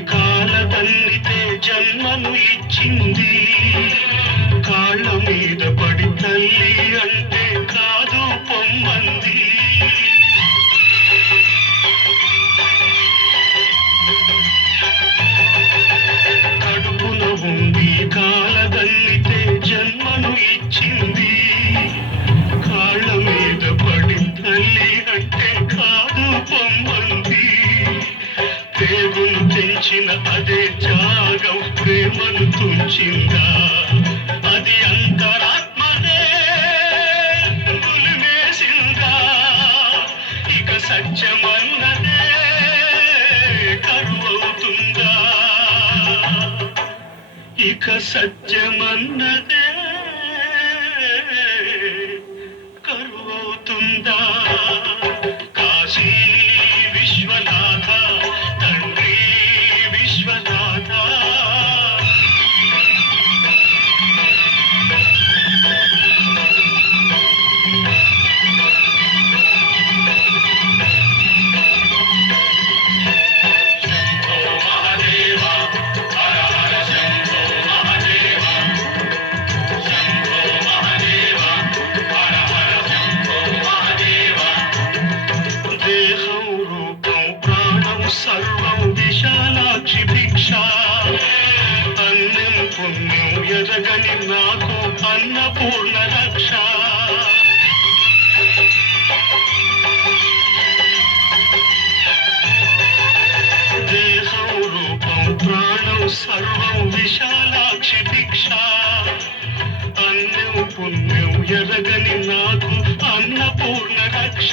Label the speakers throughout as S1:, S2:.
S1: కాలదన్నితే జన్మను ఇచ్చింది. కాళ్ళ మీద పడి తల్లి అంటే కాదు పొమ్మంది. కడుపున ఉంది కాలదన్నితే జన్మను ఇచ్చింది. పేగును తెంచిన అదే త్యాగం ప్రేమను తుంచిందా? అది అంతరాత్మనే ములిమేసిందా ఇక సత్యమన్నదే కరువవుతుందా? ఇక సత్యమన్నదే సర్వము విశాలాక్షి భిక్ష అన్నం పుణ్యం ఎదగని నాకు అన్నపూర్ణ రక్ష దేహం రూపం ప్రాణం సర్వం విశాలాక్షి భిక్ష అన్నం పుణ్యం ఎరగని నాకు అన్నపూర్ణ రక్ష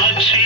S1: காட்சி